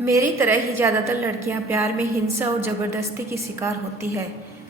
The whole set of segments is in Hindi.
मेरी तरह ही ज़्यादातर लड़कियां प्यार में हिंसा और ज़बरदस्ती की शिकार होती है।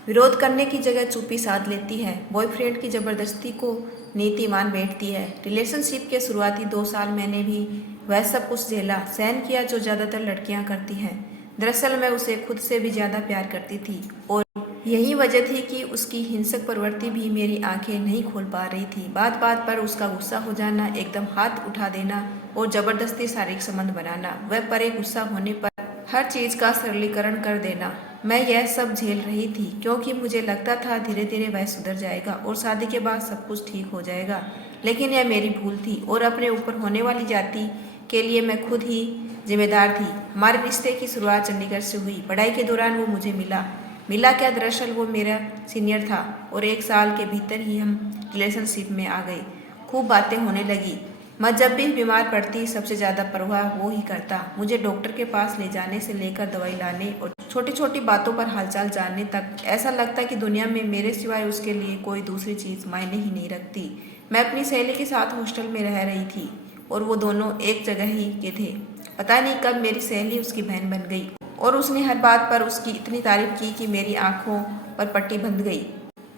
विरोध करने की जगह चुप्पी साध लेती है। बॉयफ्रेंड की ज़बरदस्ती को नीति मान बैठती है। रिलेशनशिप के शुरुआती 2 साल मैंने भी वह सब कुछ झेला, सहन किया जो ज़्यादातर लड़कियां करती हैं। दरअसल मैं उसे खुद से भी ज़्यादा प्यार करती थी और यही वजह थी कि उसकी हिंसक प्रवृत्ति भी मेरी आंखें नहीं खोल पा रही थी। बात बात पर उसका गुस्सा हो जाना, एकदम हाथ उठा देना और जबरदस्ती शारीरिक संबंध बनाना, वह परे गुस्सा होने पर हर चीज का सरलीकरण कर देना। मैं यह सब झेल रही थी क्योंकि मुझे लगता था धीरे धीरे वह सुधर जाएगा और शादी के बाद सब कुछ ठीक हो जाएगा। लेकिन यह मेरी भूल थी और अपने ऊपर होने वाली जाति के लिए मैं खुद ही जिम्मेदार थी। हमारे रिश्ते की शुरुआत चंडीगढ़ से हुई। पढ़ाई के दौरान वो मुझे मिला। मिला क्या, दरअसल वो मेरा सीनियर था और 1 साल के भीतर ही हम रिलेशनशिप में आ गए। खूब बातें होने लगी। मैं जब भी बीमार पड़ती सबसे ज़्यादा परवाह वो ही करता। मुझे डॉक्टर के पास ले जाने से लेकर दवाई लाने और छोटी छोटी बातों पर हालचाल जानने तक ऐसा लगता कि दुनिया में मेरे सिवाय उसके लिए कोई दूसरी चीज़ मायने ही नहीं रखती। मैं अपनी सहेली के साथ हॉस्टल में रह रही थी और वो दोनों एक जगह ही के थे। पता नहीं कब मेरी सहेली उसकी बहन बन गई और उसने हर बात पर उसकी इतनी तारीफ की कि मेरी आंखों पर पट्टी बंध गई।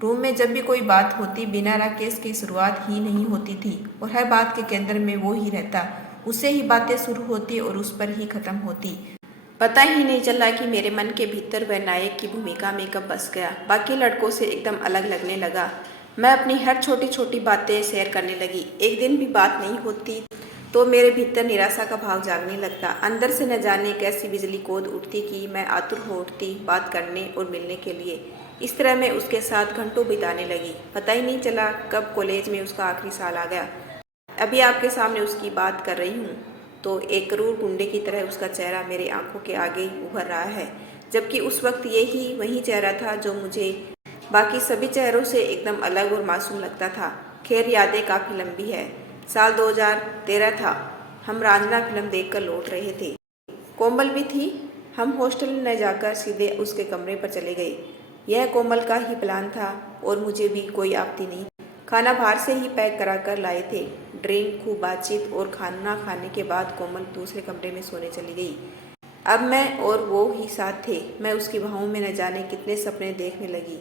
रूम में जब भी कोई बात होती बिना राकेश की शुरुआत ही नहीं होती थी और हर बात के केंद्र में वो ही रहता। उससे ही बातें शुरू होती और उस पर ही खत्म होती। पता ही नहीं चला कि मेरे मन के भीतर वह नायक की भूमिका में कब बस गया। बाकी लड़कों से एकदम अलग लगने लगा। मैं अपनी हर छोटी छोटी बातें शेयर करने लगी। एक दिन भी बात नहीं होती तो मेरे भीतर निराशा का भाव जागने लगता। अंदर से न जाने कैसी बिजली कूद उठती कि मैं आतुर हो उठती बात करने और मिलने के लिए। इस तरह मैं उसके साथ घंटों बिताने लगी। पता ही नहीं चला कब कॉलेज में उसका आखिरी साल आ गया। अभी आपके सामने उसकी बात कर रही हूँ तो एक क्रूर गुंडे की तरह उसका चेहरा मेरे आंखों के आगे उभर रहा है, जबकि उस वक्त ये ही वही चेहरा था जो मुझे बाकी सभी चेहरों से एकदम अलग और मासूम लगता था। खैर, यादें काफ़ी लंबी है। साल 2013 था। हम रांझना फिल्म देखकर लौट रहे थे। कोमल भी थी। हम हॉस्टल में न जाकर सीधे उसके कमरे पर चले गए। यह कोमल का ही प्लान था और मुझे भी कोई आपत्ति नहीं। खाना बाहर से ही पैक करा कर लाए थे। ड्रिंक, खूब बातचीत और खाना खाने के बाद कोमल दूसरे कमरे में सोने चली गई। अब मैं और वो ही साथ थे। मैं उसकी बाहों में न जाने कितने सपने देखने लगी।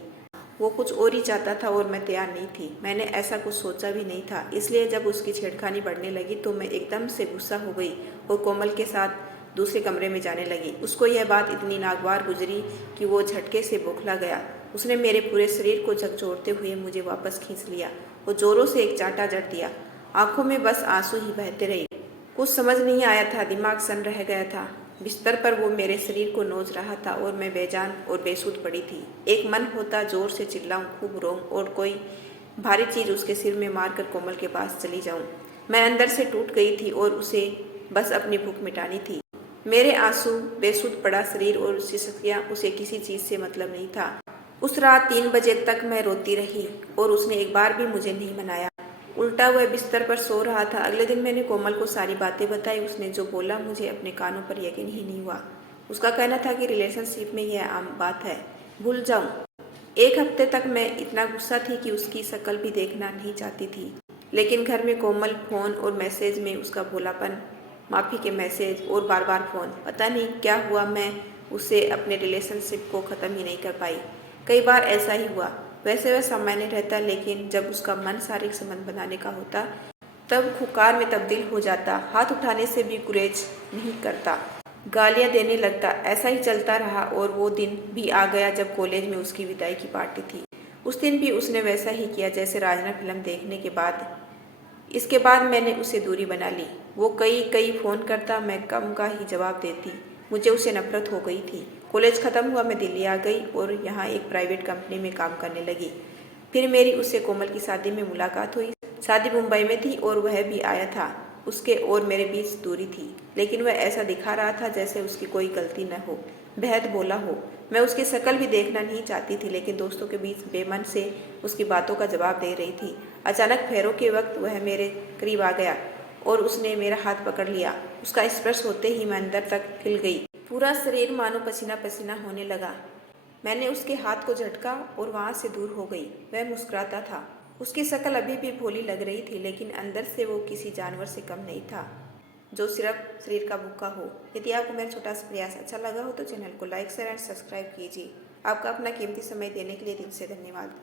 वो कुछ और ही चाहता था और मैं तैयार नहीं थी। मैंने ऐसा कुछ सोचा भी नहीं था। इसलिए जब उसकी छेड़खानी बढ़ने लगी तो मैं एकदम से गुस्सा हो गई और कोमल के साथ दूसरे कमरे में जाने लगी। उसको यह बात इतनी नागवार गुजरी कि वो झटके से बौखला गया। उसने मेरे पूरे शरीर को झकझोरते हुए मुझे वापस खींच लिया और जोरों से एक चांटा जड़ दिया। आंखों में बस आंसू ही बहते रहे। कुछ समझ नहीं आया था। दिमाग सन रह गया था। बिस्तर पर वो मेरे शरीर को नोच रहा था और मैं बेजान और बेसुध पड़ी थी। एक मन होता जोर से चिल्लाऊं, खूब रोऊं और कोई भारी चीज उसके सिर में मारकर कोमल के पास चली जाऊं। मैं अंदर से टूट गई थी और उसे बस अपनी भूख मिटानी थी। मेरे आंसू, बेसुध पड़ा शरीर और सिसकियां, उसे किसी चीज से मतलब नहीं था। उस रात 3 बजे तक मैं रोती रही और उसने एक बार भी मुझे नहीं मनाया। उल्टा वह बिस्तर पर सो रहा था। अगले दिन मैंने कोमल को सारी बातें बताई। उसने जो बोला मुझे अपने कानों पर यकीन ही नहीं हुआ। उसका कहना था कि रिलेशनशिप में यह आम बात है, भूल जाऊं। 1 हफ्ते तक मैं इतना गुस्सा थी कि उसकी शक्ल भी देखना नहीं चाहती थी। लेकिन घर में कोमल, फोन और मैसेज में उसका भोलापन, माफ़ी के मैसेज और बार बार फ़ोन। पता नहीं क्या हुआ, मैं उससे अपने रिलेशनशिप को ख़त्म ही नहीं कर पाई। कई बार ऐसा ही हुआ। वैसे वह सामान्य रहता, लेकिन जब उसका मन शारीरिक संबंध बनाने का होता तब खुकार में तब्दील हो जाता। हाथ उठाने से भी गुरेज नहीं करता, गालियां देने लगता। ऐसा ही चलता रहा और वो दिन भी आ गया जब कॉलेज में उसकी विदाई की पार्टी थी। उस दिन भी उसने वैसा ही किया जैसे राजना फिल्म देखने के बाद। इसके बाद मैंने उसे दूरी बना ली। वो कई कई फ़ोन करता, मैं कम का ही जवाब देती। मुझे उससे नफरत हो गई थी। कॉलेज ख़त्म हुआ, मैं दिल्ली आ गई और यहाँ एक प्राइवेट कंपनी में काम करने लगी। फिर मेरी उससे कोमल की शादी में मुलाकात हुई। शादी मुंबई में थी और वह भी आया था। उसके और मेरे बीच दूरी थी, लेकिन वह ऐसा दिखा रहा था जैसे उसकी कोई गलती न हो, बेहद भोला हो। मैं उसकी शक्ल भी देखना नहीं चाहती थी, लेकिन दोस्तों के बीच बेमन से उसकी बातों का जवाब दे रही थी। अचानक फेरों के वक्त वह मेरे करीब आ गया और उसने मेरा हाथ पकड़ लिया। उसका स्पर्श होते ही मैं अंदर तक हिल गई। पूरा शरीर मानो पसीना पसीना होने लगा। मैंने उसके हाथ को झटका और वहाँ से दूर हो गई। वह मुस्कुराता था। उसकी शक्ल अभी भी भोली लग रही थी, लेकिन अंदर से वो किसी जानवर से कम नहीं था। जो सिर्फ शरीर का भूखा हो। यदि आपको मेरा छोटा सा प्रयास अच्छा लगा हो तो चैनल को लाइक शेयर एंड सब्सक्राइब कीजिए। आपका अपना कीमती समय देने के लिए दिल से धन्यवाद।